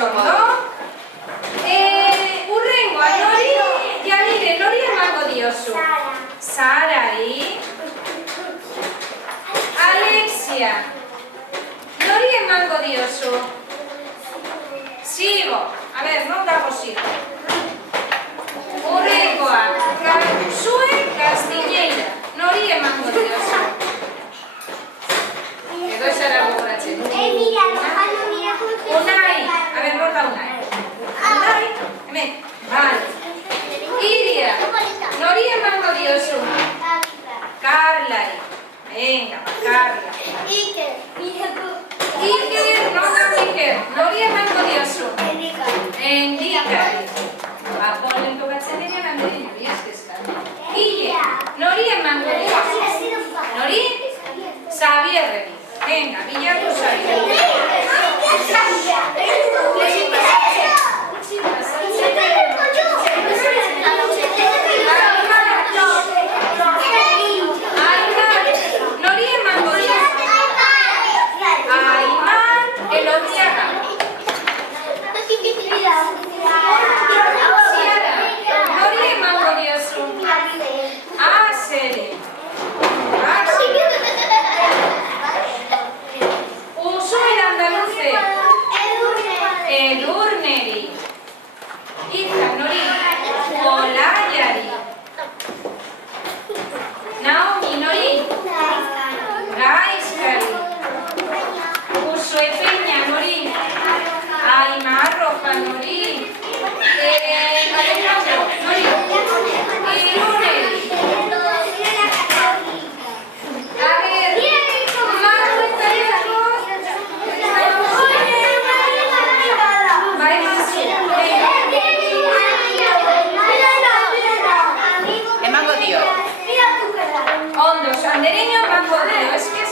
ondo. Urrengoa, Janire, nori emango diozu? Sarari. Alexia, nori emango diozu? Sigo. A ver, non dago sigo. Urrengoa, Zue Castiñeira, nori emango diozu? Edo esara gogoratzen. Unai, a ver, nor da Unai? Unai, hemen, vale. Iria, nori emango diozu? Carlari. Venga, Carla. Iker, non da Iker, nori emango diozu? Endikari. Ponen tokatzen denean handerin hori azkezkan. Ile, nori emango diozu? Nori? Xabierreri. Venga, bilatu Xabierreri. Nori emango diozu? Aimar Elorriaga. Ziara, nori emango diozu? Asere. Usue Landaluze. Edurneri. Iza, nori? Olaiari. Naomi, nori? Gaizkari. Usue Peña, nori? Aimar Roja, nori? Alejandro, nori? Edurneri. A ver, Maru eta Ezako. Bai, Mazu. Emango dio. Ondo, Sandereño emango dio. Ez que